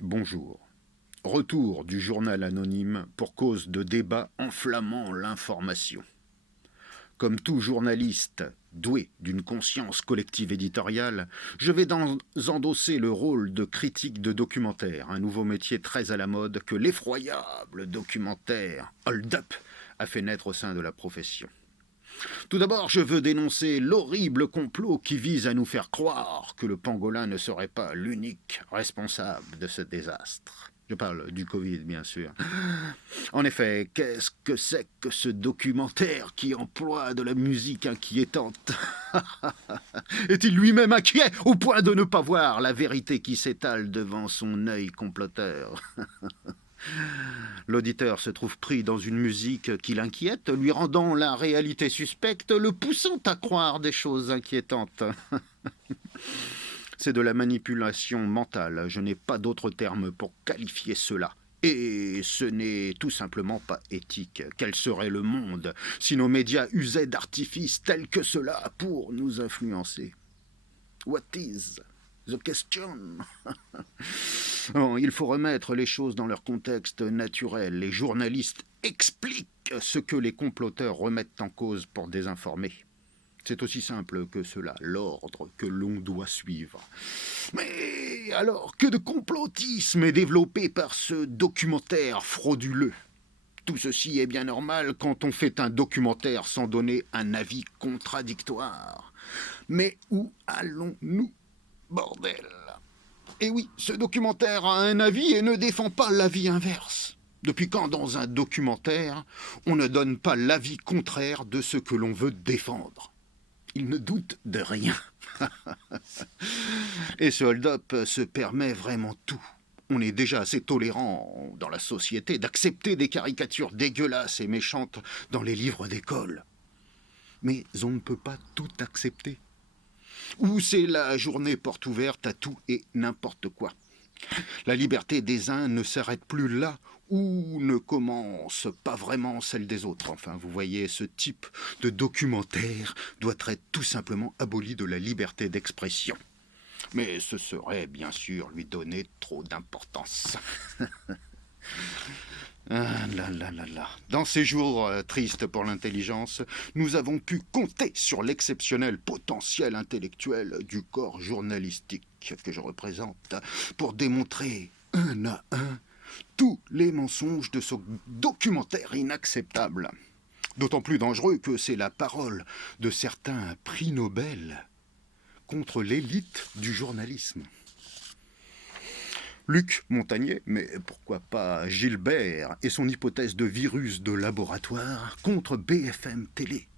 Bonjour. Retour du journal anonyme pour cause de débats enflammant l'information. Comme tout journaliste doué d'une conscience collective éditoriale, je vais endosser le rôle de critique de documentaire, un nouveau métier très à la mode que l'effroyable documentaire Hold Up a fait naître au sein de la profession. Tout d'abord, je veux dénoncer l'horrible complot qui vise à nous faire croire que le pangolin ne serait pas l'unique responsable de ce désastre. Je parle du Covid, bien sûr. En effet, qu'est-ce que c'est que ce documentaire qui emploie de la musique inquiétante? Est-il lui-même inquiet au point de ne pas voir la vérité qui s'étale devant son œil comploteur? L'auditeur se trouve pris dans une musique qui l'inquiète, lui rendant la réalité suspecte, le poussant à croire des choses inquiétantes. C'est de la manipulation mentale, je n'ai pas d'autre terme pour qualifier cela. Et ce n'est tout simplement pas éthique. Quel serait le monde si nos médias usaient d'artifices tels que cela pour nous influencer? What is the question? Bon, il faut remettre les choses dans leur contexte naturel. Les journalistes expliquent ce que les comploteurs remettent en cause pour désinformer. C'est aussi simple que cela, l'ordre que l'on doit suivre. Mais alors, que de complotisme est développé par ce documentaire frauduleux? Tout ceci est bien normal quand on fait un documentaire sans donner un avis contradictoire. Mais où allons-nous, bordel? Et oui, ce documentaire a un avis et ne défend pas l'avis inverse. Depuis quand, dans un documentaire, on ne donne pas l'avis contraire de ce que l'on veut défendre? Il ne doute de rien. Et ce hold-up se permet vraiment tout. On est déjà assez tolérant dans la société d'accepter des caricatures dégueulasses et méchantes dans les livres d'école. Mais on ne peut pas tout accepter. Ou c'est la journée porte ouverte à tout et n'importe quoi. La liberté des uns ne s'arrête plus là où ne commence pas vraiment celle des autres. Enfin, vous voyez, ce type de documentaire doit être tout simplement aboli de la liberté d'expression. Mais ce serait bien sûr lui donner trop d'importance. Ah là là là là. Dans ces jours tristes pour l'intelligence, nous avons pu compter sur l'exceptionnel potentiel intellectuel du corps journalistique que je représente pour démontrer un à un tous les mensonges de ce documentaire inacceptable. D'autant plus dangereux que c'est la parole de certains prix Nobel contre l'élite du journalisme. Luc Montagnier, mais pourquoi pas Gilbert et son hypothèse de virus de laboratoire contre BFM Télé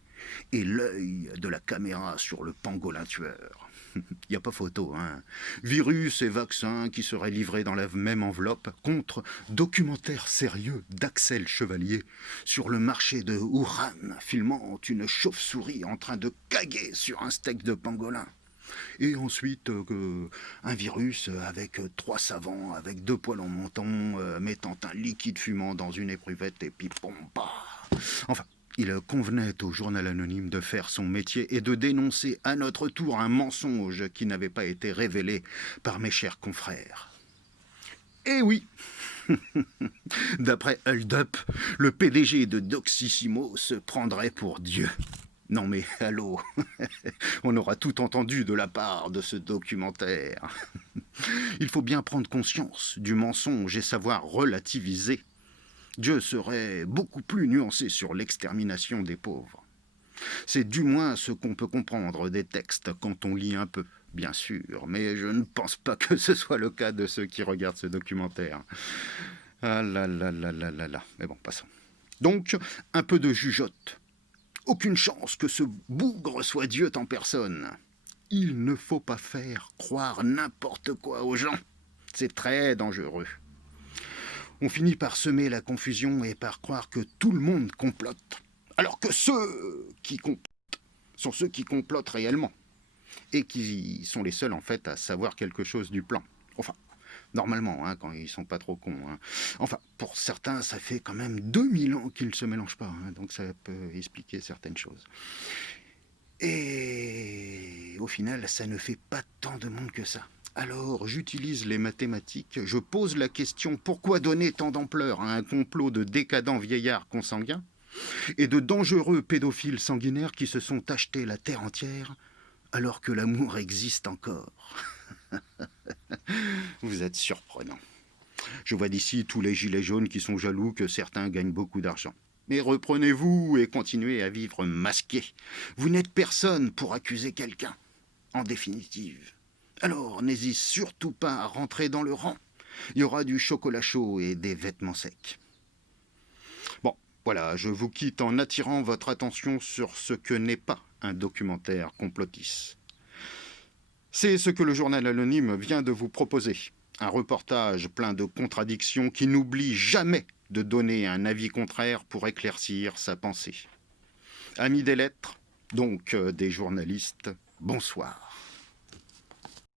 et l'œil de la caméra sur le pangolin tueur. Il n'y a pas photo, hein. Virus et vaccins qui seraient livrés dans la même enveloppe contre documentaire sérieux d'Axel Chevalier sur le marché de Wuhan, filmant une chauve-souris en train de caguer sur un steak de pangolin. Et ensuite, un virus avec 3 savants, avec 2 poils en menton, mettant un liquide fumant dans une éprouvette et puis pompa. Enfin, il convenait au journal anonyme de faire son métier et de dénoncer à notre tour un mensonge qui n'avait pas été révélé par mes chers confrères. Eh oui, d'après Hold Up, le PDG de Doxissimo se prendrait pour Dieu. Non mais, allô, on aura tout entendu de la part de ce documentaire. Il faut bien prendre conscience du mensonge et savoir relativiser. Dieu serait beaucoup plus nuancé sur l'extermination des pauvres. C'est du moins ce qu'on peut comprendre des textes quand on lit un peu, bien sûr, mais je ne pense pas que ce soit le cas de ceux qui regardent ce documentaire. Ah là là là là là là, mais bon, passons. Donc, un peu de jugeote. Aucune chance que ce bougre soit Dieu en personne. Il ne faut pas faire croire n'importe quoi aux gens. C'est très dangereux. On finit par semer la confusion et par croire que tout le monde complote. Alors que ceux qui complotent sont ceux qui complotent réellement. Et qui sont les seuls, en fait, à savoir quelque chose du plan. Enfin, normalement, hein, quand ils sont pas trop cons. Hein. Enfin, pour certains, ça fait quand même 2000 ans qu'ils ne se mélangent pas. Hein, donc ça peut expliquer certaines choses. Et au final, ça ne fait pas tant de monde que ça. Alors j'utilise les mathématiques, je pose la question pourquoi donner tant d'ampleur à un complot de décadents vieillards consanguins et de dangereux pédophiles sanguinaires qui se sont achetés la terre entière alors que l'amour existe encore. Vous êtes surprenant. Je vois d'ici tous les gilets jaunes qui sont jaloux que certains gagnent beaucoup d'argent. Mais reprenez-vous et continuez à vivre masqué. Vous n'êtes personne pour accuser quelqu'un, en définitive. Alors n'hésite surtout pas à rentrer dans le rang. Il y aura du chocolat chaud et des vêtements secs. Bon, voilà, je vous quitte en attirant votre attention sur ce que n'est pas un documentaire complotiste. C'est ce que le journal anonyme vient de vous proposer. Un reportage plein de contradictions qui n'oublie jamais de donner un avis contraire pour éclaircir sa pensée. Amis des lettres, donc des journalistes, bonsoir.